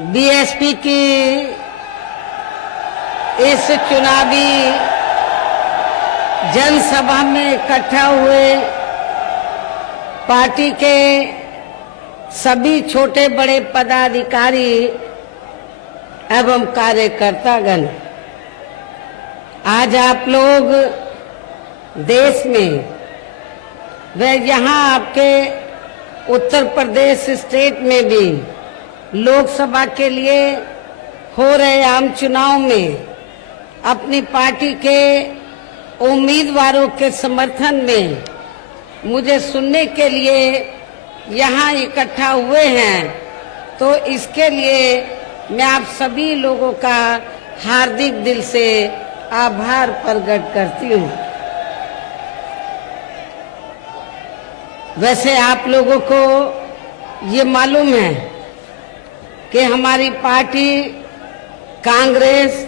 BSP की इस चुनावी जनसभा में इकट्ठा हुए पार्टी के सभी छोटे बड़े पदाधिकारी एवं कार्यकर्तागण, आज आप लोग देश में व यहाँ आपके उत्तर प्रदेश स्टेट में भी लोकसभा के लिए हो रहे आम चुनाव में अपनी पार्टी के उम्मीदवारों के समर्थन में मुझे सुनने के लिए यहाँ इकट्ठा हुए हैं, तो इसके लिए मैं आप सभी लोगों का हार्दिक दिल से आभार प्रकट करती हूँ। वैसे आप लोगों को ये मालूम है कि हमारी पार्टी कांग्रेस,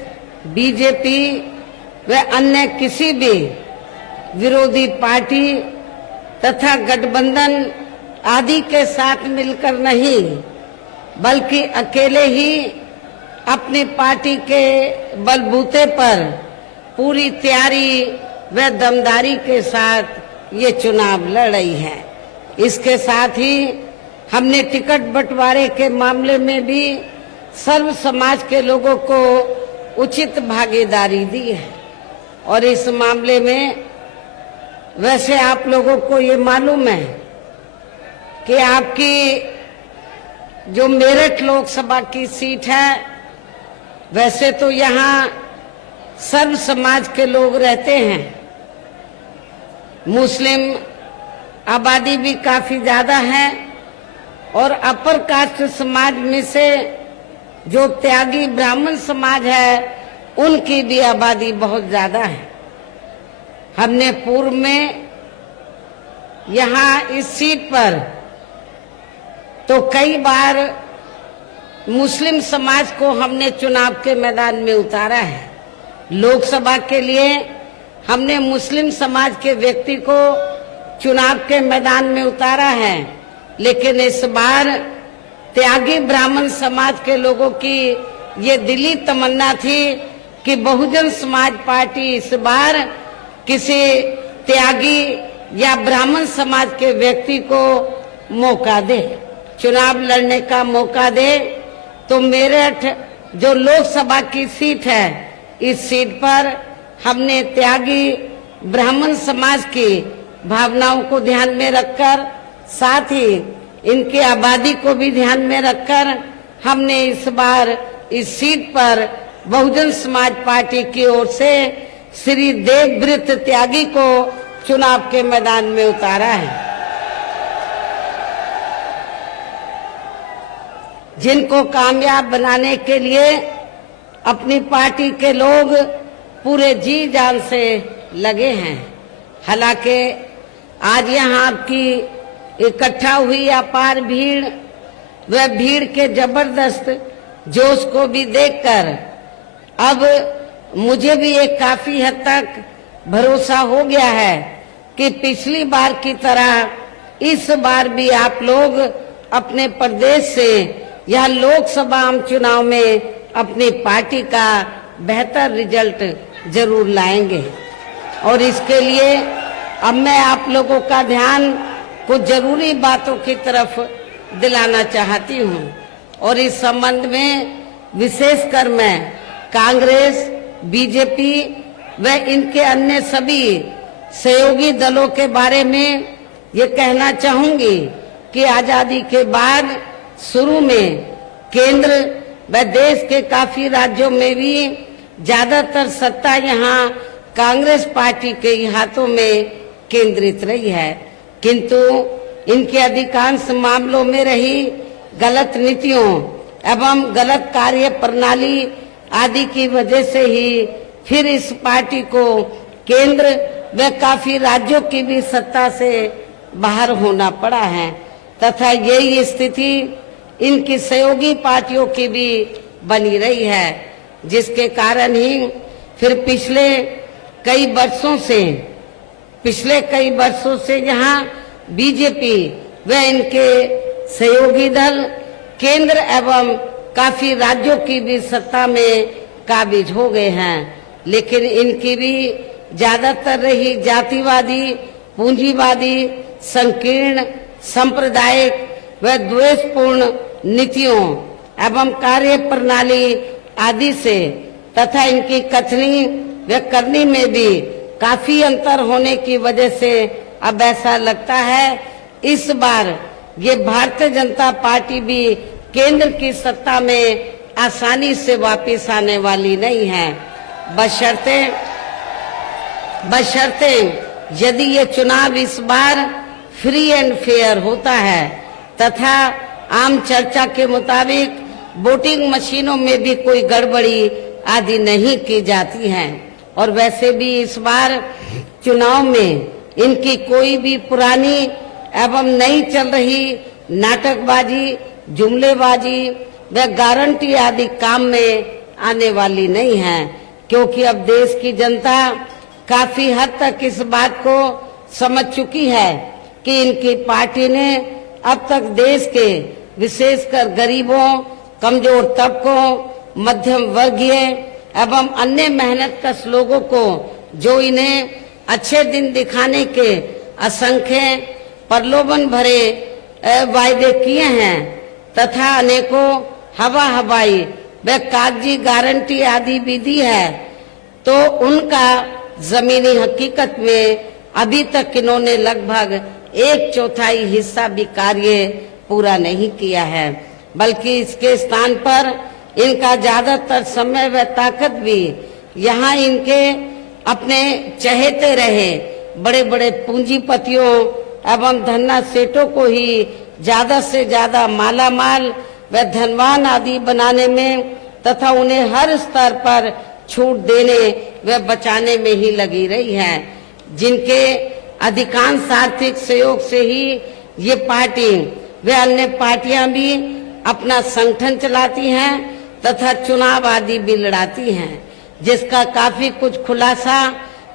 बीजेपी व अन्य किसी भी विरोधी पार्टी तथा गठबंधन आदि के साथ मिलकर नहीं, बल्कि अकेले ही अपनी पार्टी के बलबूते पर पूरी तैयारी व दमदारी के साथ ये चुनाव लड़ रही है। इसके साथ ही हमने टिकट बंटवारे के मामले में भी सर्व समाज के लोगों को उचित भागीदारी दी है और इस मामले में वैसे आप लोगों को ये मालूम है कि आपकी जो मेरठ लोकसभा की सीट है, वैसे तो यहाँ सर्व समाज के लोग रहते हैं, मुस्लिम आबादी भी काफी ज्यादा है और अपर कास्ट समाज में से जो त्यागी ब्राह्मण समाज है उनकी भी आबादी बहुत ज्यादा है। हमने पूर्व में यहाँ इस सीट पर तो कई बार मुस्लिम समाज को हमने चुनाव के मैदान में उतारा है। लोकसभा के लिए हमने मुस्लिम समाज के व्यक्ति को चुनाव के मैदान में उतारा है, लेकिन इस बार त्यागी ब्राह्मण समाज के लोगों की ये दिली तमन्ना थी कि बहुजन समाज पार्टी इस बार किसी त्यागी या ब्राह्मण समाज के व्यक्ति को मौका दे, चुनाव लड़ने का मौका दे। तो मेरठ जो लोकसभा की सीट है, इस सीट पर हमने त्यागी ब्राह्मण समाज की भावनाओं को ध्यान में रखकर, साथ ही इनकी आबादी को भी ध्यान में रखकर हमने इस बार इस सीट पर बहुजन समाज पार्टी की ओर से श्री देवव्रत त्यागी को चुनाव के मैदान में उतारा है, जिनको कामयाब बनाने के लिए अपनी पार्टी के लोग पूरे जी जान से लगे हैं। हालांकि आज यहाँ आपकी इकट्ठा हुई अपार भीड़ व भीड़ के जबरदस्त जोश को भी देखकर अब मुझे भी एक काफी हद तक भरोसा हो गया है कि पिछली बार की तरह इस बार भी आप लोग अपने प्रदेश से यह लोकसभा आम चुनाव में अपनी पार्टी का बेहतर रिजल्ट जरूर लाएंगे। और इसके लिए अब मैं आप लोगों का ध्यान कुछ जरूरी बातों की तरफ दिलाना चाहती हूँ और इस संबंध में विशेषकर मैं कांग्रेस, बीजेपी व इनके अन्य सभी सहयोगी दलों के बारे में ये कहना चाहूंगी कि आजादी के बाद शुरू में केंद्र व देश के काफी राज्यों में भी ज्यादातर सत्ता यहाँ कांग्रेस पार्टी के हाथों में केंद्रित रही है, किंतु इनके अधिकांश मामलों में रही गलत नीतियों एवं गलत कार्य प्रणाली आदि की वजह से ही फिर इस पार्टी को केंद्र व काफी राज्यों की भी सत्ता से बाहर होना पड़ा है तथा यही स्थिति इनकी सहयोगी पार्टियों की भी बनी रही है, जिसके कारण ही फिर पिछले कई वर्षों से यहाँ बीजेपी व इनके सहयोगी दल केंद्र एवं काफी राज्यों की भी सत्ता में काबिज हो गए हैं, लेकिन इनकी भी ज्यादातर रही जातिवादी, पूंजीवादी, संकीर्ण, सांप्रदायिक व द्वेषपूर्ण नीतियों एवं कार्य प्रणाली आदि से तथा इनकी कथनी व करनी में भी काफी अंतर होने की वजह से अब ऐसा लगता है इस बार ये भारतीय जनता पार्टी भी केंद्र की सत्ता में आसानी से वापस आने वाली नहीं है, बशर्ते यदि ये चुनाव इस बार फ्री एंड फेयर होता है तथा आम चर्चा के मुताबिक वोटिंग मशीनों में भी कोई गड़बड़ी आदि नहीं की जाती है। और वैसे भी इस बार चुनाव में इनकी कोई भी पुरानी एवं नई चल रही नाटकबाजी, जुमलेबाजी व गारंटी आदि काम में आने वाली नहीं है, क्योंकि अब देश की जनता काफी हद तक इस बात को समझ चुकी है कि इनकी पार्टी ने अब तक देश के विशेषकर गरीबों, कमजोर तबकों, मध्यम वर्गीय एवं अन्य मेहनतकश लोगों को जो इन्हें अच्छे दिन दिखाने के असंख्य प्रलोभन भरे वायदे किए हैं तथा अनेकों हवाई व कागजी गारंटी आदि भी दी है, तो उनका जमीनी हकीकत में अभी तक इन्होंने लगभग 1/4 हिस्सा भी कार्य पूरा नहीं किया है, बल्कि इसके स्थान पर इनका ज्यादातर समय व ताकत भी यहाँ इनके अपने चहेते रहे बड़े बड़े पूंजीपतियों एवं धन्ना सेठों को ही ज्यादा से ज्यादा मालामाल व धनवान आदि बनाने में तथा उन्हें हर स्तर पर छूट देने व बचाने में ही लगी रही है, जिनके अधिकांश आर्थिक सहयोग से ही ये पार्टी व अन्य पार्टियां भी अपना संगठन चलाती हैं तथा चुनाव आदि भी लड़ाती हैं, जिसका काफी कुछ खुलासा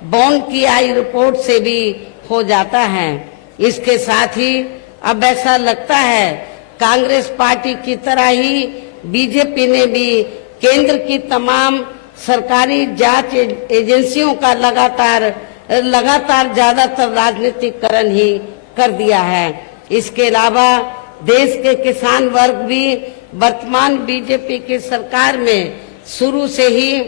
बॉन्ड की आई रिपोर्ट से भी हो जाता है। इसके साथ ही अब ऐसा लगता है कांग्रेस पार्टी की तरह ही बीजेपी ने भी केंद्र की तमाम सरकारी जांच एजेंसियों का लगातार ज्यादातर राजनीतिकरण ही कर दिया है। इसके अलावा देश के किसान वर्ग भी वर्तमान बीजेपी की सरकार में शुरू से ही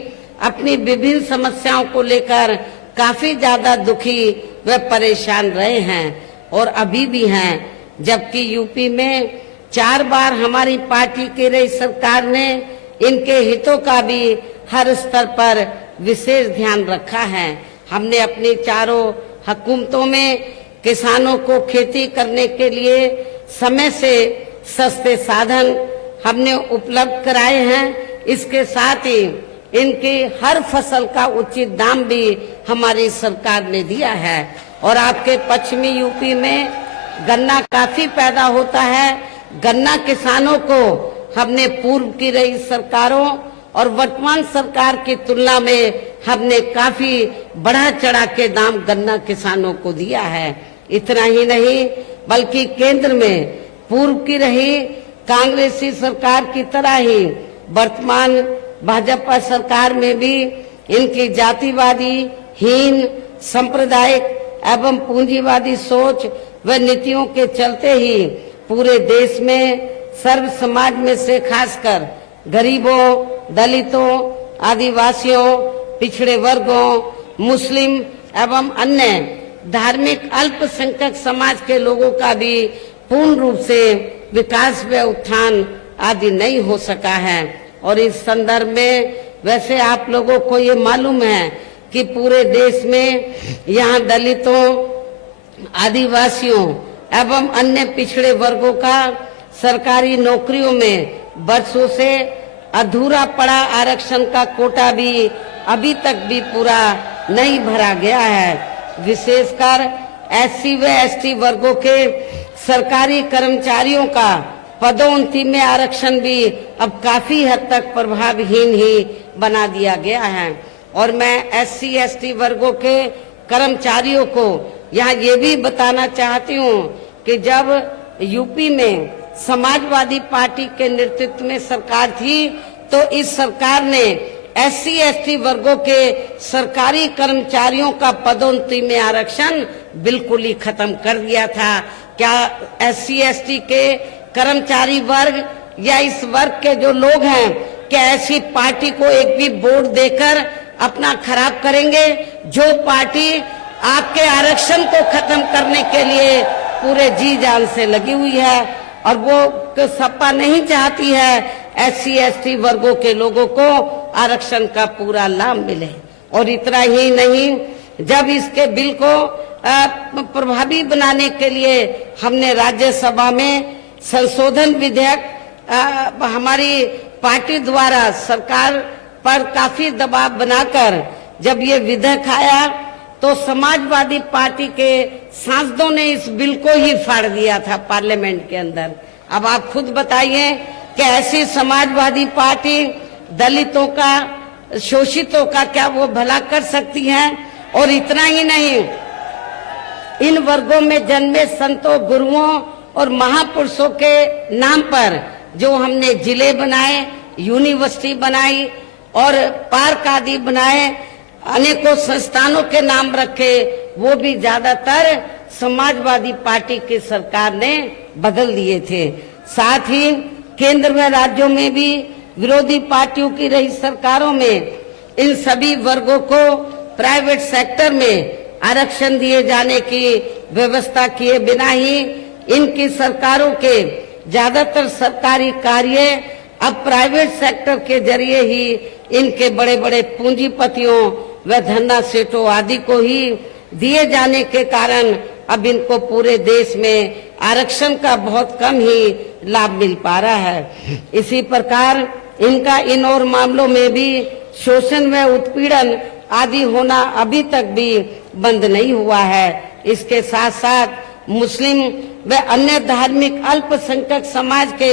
अपनी विभिन्न समस्याओं को लेकर काफी ज्यादा दुखी व परेशान रहे हैं और अभी भी हैं, जबकि यूपी में 4 बार हमारी पार्टी की रही सरकार ने इनके हितों का भी हर स्तर पर विशेष ध्यान रखा है। हमने अपनी चारों हुकूमतों में किसानों को खेती करने के लिए समय से सस्ते साधन हमने उपलब्ध कराए हैं। इसके साथ ही इनकी हर फसल का उचित दाम भी हमारी सरकार ने दिया है। और आपके पश्चिमी यूपी में गन्ना काफी पैदा होता है। गन्ना किसानों को हमने पूर्व की रही सरकारों और वर्तमान सरकार की तुलना में हमने काफी बढ़ा चढ़ा के दाम गन्ना किसानों को दिया है। इतना ही नहीं बल्कि केंद्र में पूर्व की रही कांग्रेसी सरकार की तरह ही वर्तमान भाजपा सरकार में भी इनकी जातिवादी, हीन, सांप्रदायिक एवं पूंजीवादी सोच व नीतियों के चलते ही पूरे देश में सर्व समाज में से खासकर गरीबों, दलितों, आदिवासियों, पिछड़े वर्गों, मुस्लिम एवं अन्य धार्मिक अल्पसंख्यक समाज के लोगों का भी पूर्ण रूप से विकास व उत्थान आदि नहीं हो सका है। और इस संदर्भ में वैसे आप लोगों को ये मालूम है कि पूरे देश में यहाँ दलितों, आदिवासियों एवं अन्य पिछड़े वर्गों का सरकारी नौकरियों में वर्षों से अधूरा पड़ा आरक्षण का कोटा भी अभी तक भी पूरा नहीं भरा गया है। विशेषकर एससी व एसटी वर्गों के सरकारी कर्मचारियों का पदोन्नति में आरक्षण भी अब काफी हद तक प्रभावहीन ही बना दिया गया है। और मैं एससी एसटी वर्गों के कर्मचारियों को यहाँ ये भी बताना चाहती हूँ कि जब यूपी में समाजवादी पार्टी के नेतृत्व में सरकार थी, तो इस सरकार ने SC/ST वर्गों के सरकारी कर्मचारियों का पदोन्नति में आरक्षण बिल्कुल ही खत्म कर दिया था। क्या SC/ST के कर्मचारी वर्ग या इस वर्ग के जो लोग हैं, क्या ऐसी पार्टी को एक भी वोट देकर अपना खराब करेंगे? जो पार्टी आपके आरक्षण को खत्म करने के लिए पूरे जी जान से लगी हुई है और वो सपा नहीं चाहती है SC/ST वर्गों के लोगों को आरक्षण का पूरा लाभ मिले। और इतना ही नहीं, जब इसके बिल को प्रभावी बनाने के लिए हमने राज्यसभा में संशोधन विधेयक हमारी पार्टी द्वारा सरकार पर काफी दबाव बनाकर जब ये विधेयक आया, तो समाजवादी पार्टी के सांसदों ने इस बिल को ही फाड़ दिया था पार्लियामेंट के अंदर। अब आप खुद बताइए कि ऐसी समाजवादी पार्टी दलितों का, शोषितों का क्या वो भला कर सकती है? और इतना ही नहीं, इन वर्गों में जन्मे संतों, गुरुओं और महापुरुषों के नाम पर जो हमने जिले बनाए, यूनिवर्सिटी बनाई और पार्क आदि बनाए, अनेकों संस्थानों के नाम रखे, वो भी ज्यादातर समाजवादी पार्टी की सरकार ने बदल दिए थे। साथ ही केंद्र व राज्यों में भी विरोधी पार्टियों की रही सरकारों में इन सभी वर्गों को प्राइवेट सेक्टर में आरक्षण दिए जाने की व्यवस्था किए बिना ही इनकी सरकारों के ज्यादातर सरकारी कार्य अब प्राइवेट सेक्टर के जरिए ही इनके बड़े बड़े पूंजीपतियों व धन्ना सेठों आदि को ही दिए जाने के कारण अब इनको पूरे देश में आरक्षण का बहुत कम ही लाभ मिल पा रहा है। इसी प्रकार इनका इन और मामलों में भी शोषण व उत्पीड़न आदि होना अभी तक भी बंद नहीं हुआ है। इसके साथ साथ मुस्लिम व अन्य धार्मिक अल्पसंख्यक समाज के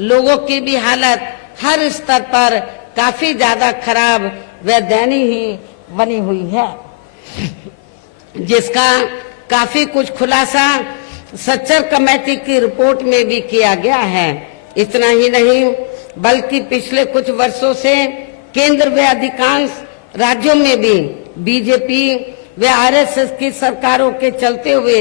लोगों की भी हालत हर स्तर पर काफी ज्यादा खराब व दयनीय ही बनी हुई है, जिसका काफी कुछ खुलासा सच्चर कमेटी की रिपोर्ट में भी किया गया है। इतना ही नहीं, बल्कि पिछले कुछ वर्षों से केंद्र व अधिकांश राज्यों में भी बीजेपी व RSS की सरकारों के चलते हुए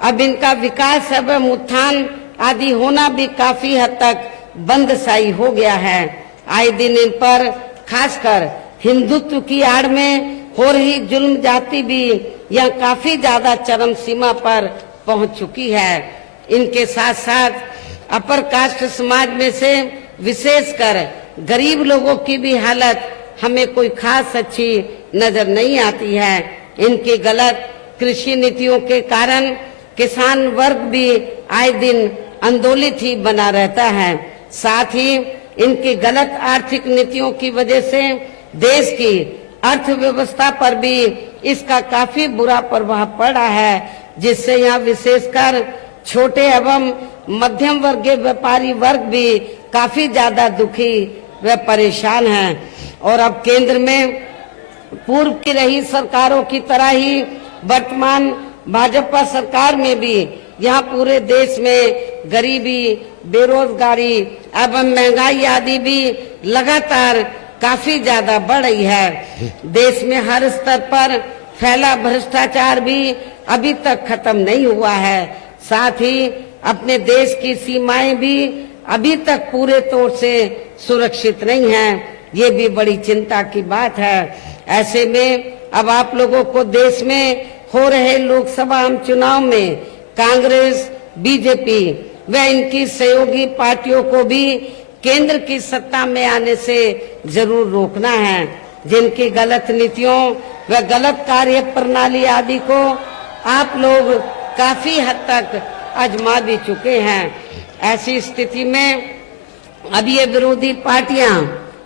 अब इनका विकास एवं उत्थान आदि होना भी काफी हद तक बंदशाई हो गया है। आए दिन इन पर खासकर हिंदुत्व की आड़ में हो रही जुल्म जाति भी यह काफी ज्यादा चरम सीमा पर पहुंच चुकी है। इनके साथ साथ अपर कास्ट समाज में से विशेषकर गरीब लोगों की भी हालत हमें कोई खास अच्छी नजर नहीं आती है। इनकी गलत कृषि नीतियों के कारण किसान वर्ग भी आए दिन आंदोलित ही बना रहता है। साथ ही इनकी गलत आर्थिक नीतियों की वजह से देश की अर्थव्यवस्था पर भी इसका काफी बुरा प्रभाव पड़ा है, जिससे यहाँ विशेषकर छोटे एवं मध्यम वर्गीय व्यापारी वर्ग भी काफी ज्यादा दुखी व परेशान हैं। और अब केंद्र में पूर्व की रही सरकारों की तरह ही वर्तमान भाजपा सरकार में भी यहाँ पूरे देश में गरीबी, बेरोजगारी एवं महंगाई आदि भी लगातार काफी ज्यादा बढ़ रही है। देश में हर स्तर पर फैला भ्रष्टाचार भी अभी तक खत्म नहीं हुआ है। साथ ही अपने देश की सीमाएं भी अभी तक पूरे तौर से सुरक्षित नहीं हैं। ये भी बड़ी चिंता की बात है। ऐसे में अब आप लोगों को देश में हो रहे लोकसभा चुनाव में कांग्रेस, बीजेपी व इनकी सहयोगी पार्टियों को भी केंद्र की सत्ता में आने से जरूर रोकना है। जिनकी गलत नीतियों व गलत कार्य प्रणाली आदि को आप लोग काफी हद तक आजमा भी चुके हैं। ऐसी स्थिति में अब ये विरोधी पार्टियां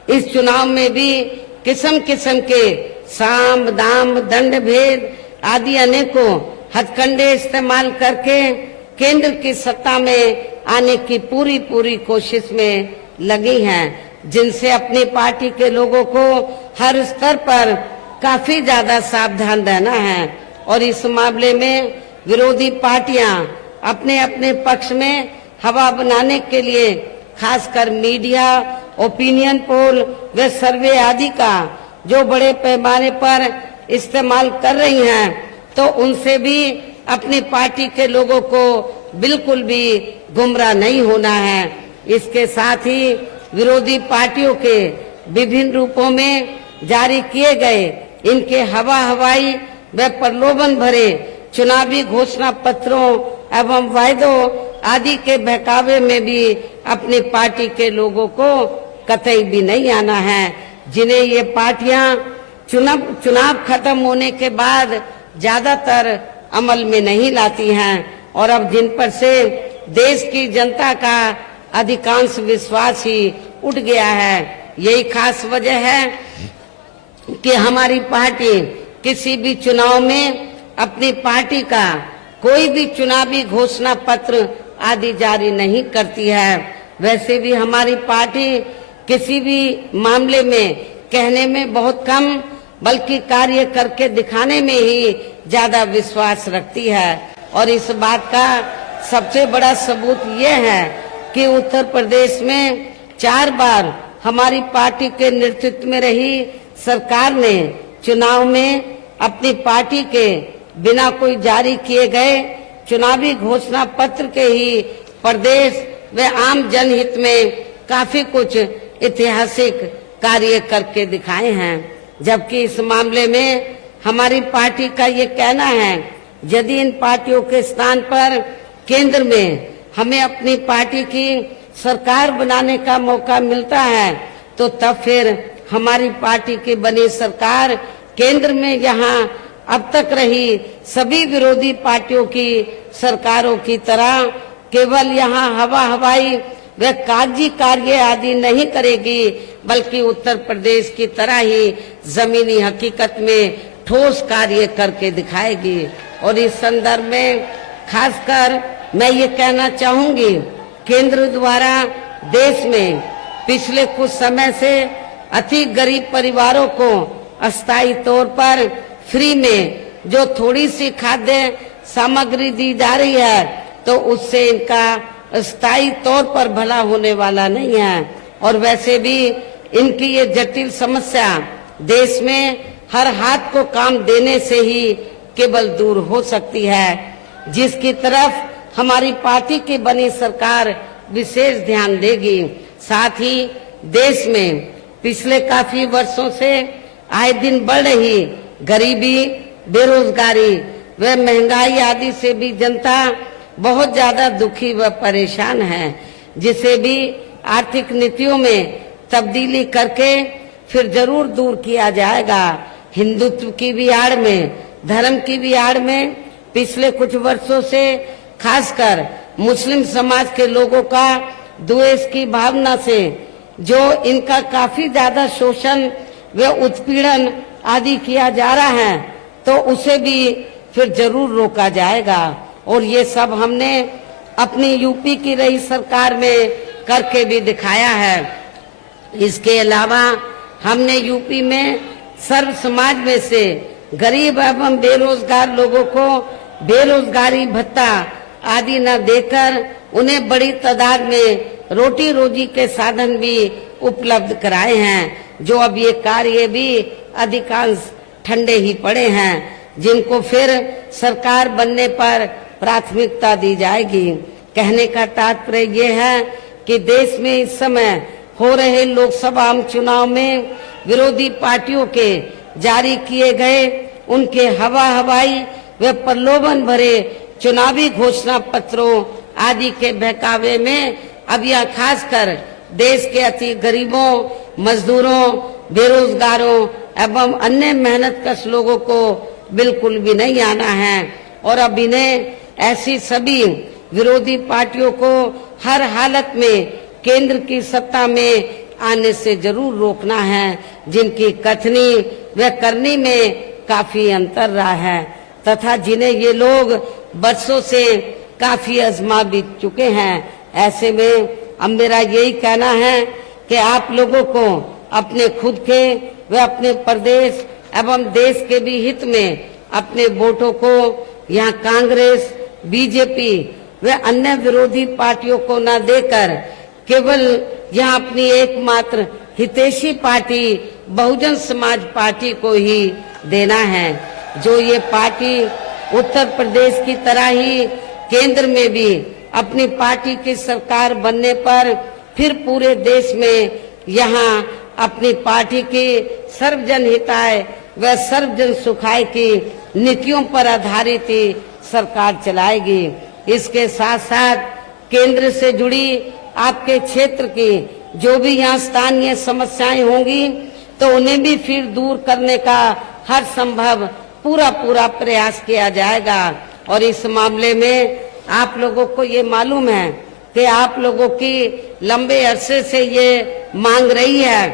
इस चुनाव में भी किस्म किस्म के साम, दाम, दंड भेद आदि अनेकों हथकंडे इस्तेमाल करके केंद्र की सत्ता में आने की पूरी कोशिश में लगी हैं, जिनसे अपनी पार्टी के लोगों को हर स्तर पर काफी ज्यादा सावधान रहना है। और इस मामले में विरोधी पार्टियां अपने अपने पक्ष में हवा बनाने के लिए खासकर मीडिया, ओपिनियन पोल व सर्वे आदि का जो बड़े पैमाने पर इस्तेमाल कर रही हैं, तो उनसे भी अपनी पार्टी के लोगों को बिल्कुल भी गुमराह नहीं होना है। इसके साथ ही विरोधी पार्टियों के विभिन्न रूपों में जारी किए गए इनके हवाई व प्रलोभन भरे चुनावी घोषणा पत्रों एवं वायदों आदि के बहकावे में भी अपनी पार्टी के लोगों को कतई भी नहीं आना है, जिन्हें ये पार्टियां चुनाव खत्म होने के बाद ज्यादातर अमल में नहीं लाती हैं और अब जिन पर से देश की जनता का अधिकांश विश्वास ही उठ गया है। यही खास वजह है कि हमारी पार्टी किसी भी चुनाव में अपनी पार्टी का कोई भी चुनावी घोषणा पत्र आदि जारी नहीं करती है। वैसे भी हमारी पार्टी किसी भी मामले में कहने में बहुत कम बल्कि कार्य करके दिखाने में ही ज्यादा विश्वास रखती है और इस बात का सबसे बड़ा सबूत ये है कि उत्तर प्रदेश में 4 बार हमारी पार्टी के नेतृत्व में रही सरकार ने चुनाव में अपनी पार्टी के बिना कोई जारी किए गए चुनावी घोषणा पत्र के ही प्रदेश व आम जनहित में काफी कुछ ऐतिहासिक कार्य करके दिखाए हैं। जबकि इस मामले में हमारी पार्टी का ये कहना है, यदि इन पार्टियों के स्थान पर केंद्र में हमें अपनी पार्टी की सरकार बनाने का मौका मिलता है, तो तब फिर हमारी पार्टी की बनी सरकार केंद्र में यहाँ अब तक रही सभी विरोधी पार्टियों की सरकारों की तरह केवल यहाँ हवाई व कागजी कार्य आदि नहीं करेगी, बल्कि उत्तर प्रदेश की तरह ही जमीनी हकीकत में ठोस कार्य करके दिखाएगी। और इस संदर्भ में खासकर मैं ये कहना चाहूंगी, केंद्र द्वारा देश में पिछले कुछ समय से अति गरीब परिवारों को अस्थायी तौर पर फ्री में जो थोड़ी सी खाद्य सामग्री दी जा रही है, तो उससे इनका स्थायी तौर पर भला होने वाला नहीं है। और वैसे भी इनकी ये जटिल समस्या देश में हर हाथ को काम देने से ही केवल दूर हो सकती है, जिसकी तरफ हमारी पार्टी की बनी सरकार विशेष ध्यान देगी। साथ ही देश में पिछले काफी वर्षों से आए दिन बढ़ रही गरीबी, बेरोजगारी व महंगाई आदि से भी जनता बहुत ज्यादा दुखी व परेशान है, जिसे भी आर्थिक नीतियों में तब्दीली करके फिर जरूर दूर किया जाएगा। हिंदुत्व की भी आड़ में, धर्म की भी आड़ में पिछले कुछ वर्षों से खासकर मुस्लिम समाज के लोगों का द्वेष की भावना से जो इनका काफी ज्यादा शोषण व उत्पीड़न आदि किया जा रहा है, तो उसे भी फिर जरूर रोका जाएगा। और ये सब हमने अपनी यूपी की रही सरकार में करके भी दिखाया है। इसके अलावा हमने यूपी में सर्व समाज में से गरीब एवं बेरोजगार लोगों को बेरोजगारी भत्ता आदि न देकर उन्हें बड़ी तादाद में रोटी रोजी के साधन भी उपलब्ध कराए हैं, जो अब ये कार्य भी अधिकांश ठंडे ही पड़े हैं, जिनको फिर सरकार बनने पर प्राथमिकता दी जाएगी। कहने का तात्पर्य ये है कि देश में इस समय हो रहे लोकसभा आम चुनाव में विरोधी पार्टियों के जारी किए गए उनके हवाई व प्रलोभन भरे चुनावी घोषणा पत्रों आदि के बहकावे में अब यह खासकर देश के अति गरीबों, मजदूरों, बेरोजगारों एवं अन्य मेहनतकश लोगों को बिल्कुल भी नहीं आना है। और अब इन्हें ऐसी सभी विरोधी पार्टियों को हर हालत में केंद्र की सत्ता में आने से जरूर रोकना है, जिनकी कथनी व करनी में काफी अंतर रहा है तथा जिन्हें ये लोग बरसों से काफी आजमा भी चुके हैं। ऐसे में अब मेरा यही कहना है कि आप लोगों को अपने खुद के व अपने प्रदेश एवं देश के भी हित में अपने वोटों को यहाँ कांग्रेस, बीजेपी व अन्य विरोधी पार्टियों को न देकर केवल यहाँ अपनी एकमात्र हितैषी पार्टी बहुजन समाज पार्टी को ही देना है। जो ये पार्टी उत्तर प्रदेश की तरह ही केंद्र में भी अपनी पार्टी की सरकार बनने पर फिर पूरे देश में यहाँ अपनी पार्टी की सर्वजन हिताय व सर्वजन सुखाय की नीतियों पर आधारित ही सरकार चलाएगी। इसके साथ साथ केंद्र से जुड़ी आपके क्षेत्र की जो भी यहाँ स्थानीय समस्याएं होंगी तो उन्हें भी फिर दूर करने का हर संभव पूरा प्रयास किया जाएगा। और इस मामले में आप लोगों को ये मालूम है कि आप लोगों की लंबे अरसे से ये मांग रही है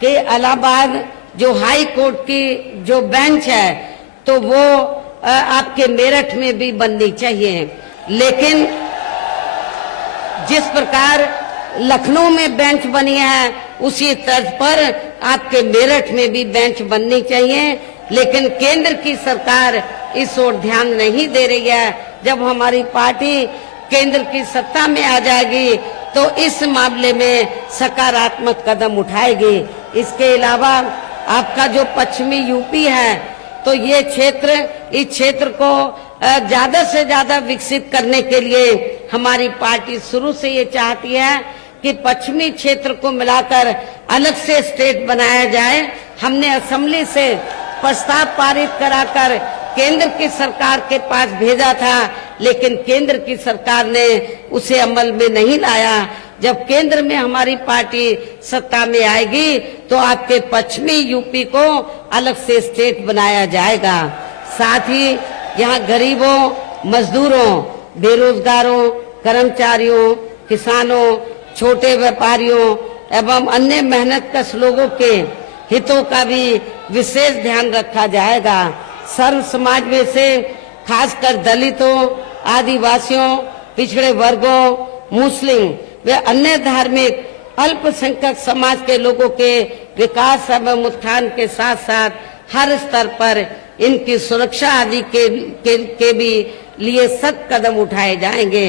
कि इलाहाबाद जो हाई कोर्ट की जो बेंच है तो वो आपके मेरठ में भी बननी चाहिए। लेकिन जिस प्रकार लखनऊ में बेंच बनी है उसी तर्ज पर आपके मेरठ में भी बेंच बननी चाहिए। लेकिन केंद्र की सरकार इस ओर ध्यान नहीं दे रही है। जब हमारी पार्टी केंद्र की सत्ता में आ जाएगी तो इस मामले में सकारात्मक कदम उठाएगी। इसके अलावा आपका जो पश्चिमी यूपी है तो ये क्षेत्र, इस क्षेत्र को ज्यादा से ज्यादा विकसित करने के लिए हमारी पार्टी शुरू से ये चाहती है कि पश्चिमी क्षेत्र को मिलाकर अलग से स्टेट बनाया जाए। हमने असेंबली से प्रस्ताव पारित कराकर केंद्र की सरकार के पास भेजा था, लेकिन केंद्र की सरकार ने उसे अमल में नहीं लाया। जब केंद्र में हमारी पार्टी सत्ता में आएगी तो आपके पश्चिमी यूपी को अलग से स्टेट बनाया जाएगा। साथ ही यहाँ गरीबों, मजदूरों, बेरोजगारों, कर्मचारियों, किसानों, छोटे व्यापारियों एवं अन्य मेहनतकश लोगों के हितों का भी विशेष ध्यान रखा जाएगा। सर्व समाज में से खासकर दलितों, आदिवासियों, पिछड़े वर्गों, मुस्लिम व अन्य धार्मिक अल्पसंख्यक समाज के लोगों के विकास एवं उत्थान के साथ साथ हर स्तर पर इनकी सुरक्षा आदि के भी लिए सख्त कदम उठाए जाएंगे।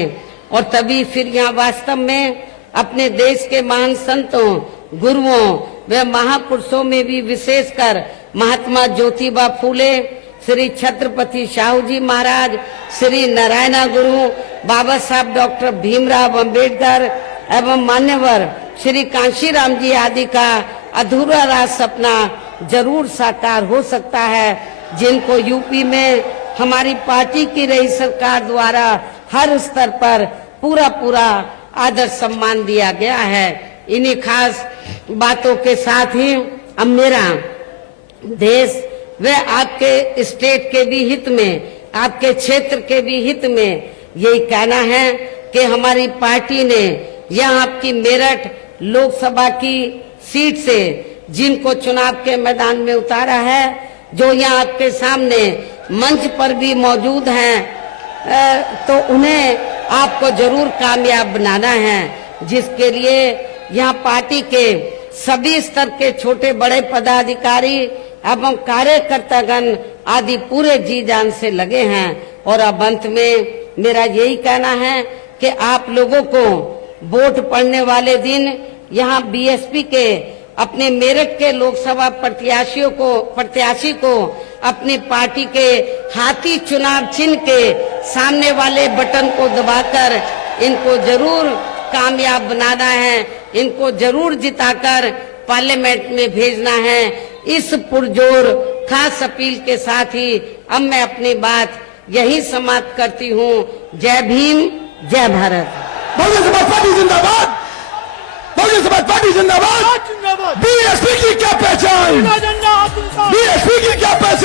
और तभी फिर यहाँ वास्तव में अपने देश के महान संतों, गुरुओं व महापुरुषों में भी विशेषकर महात्मा ज्योतिबा फूले, श्री छत्रपति शाहू जी महाराज, श्री नारायण गुरु, बाबा साहब डॉक्टर भीमराव अंबेडकर एवं मान्यवर श्री कांशीराम जी आदि का अधूरा राज सपना जरूर साकार हो सकता है, जिनको यूपी में हमारी पार्टी की रही सरकार द्वारा हर स्तर पर पूरा आदर सम्मान दिया गया है। इन्हीं खास बातों के साथ ही अब मेरा देश व आपके स्टेट के भी हित में, आपके क्षेत्र के भी हित में यही कहना है कि हमारी पार्टी ने यह आपकी मेरठ लोकसभा की सीट से जिनको चुनाव के मैदान में उतारा है, जो यहाँ आपके सामने मंच पर भी मौजूद हैं, तो उन्हें आपको जरूर कामयाब बनाना है, जिसके लिए यहाँ पार्टी के सभी स्तर के छोटे बड़े पदाधिकारी एवं कार्यकर्तागण आदि पूरे जी जान से लगे हैं। और अब अंत में मेरा यही कहना है कि आप लोगों को वोट पड़ने वाले दिन यहाँ बीएसपी के अपने मेरठ के लोकसभा प्रत्याशी को अपनी पार्टी के हाथी चुनाव चिन्ह के सामने वाले बटन को दबाकर इनको जरूर कामयाब बनाना है, इनको जरूर जिताकर पार्लियामेंट में भेजना है। इस पुरजोर खास अपील के साथ ही अब मैं अपनी बात यही समाप्त करती हूँ। जय भीम, जय भारत। बहुजन समाज पार्टी जिंदाबाद, बहुजन समाज पार्टी जिंदाबाद। बीएसपी की क्या पहचान, बीएसपी की क्या पहचान।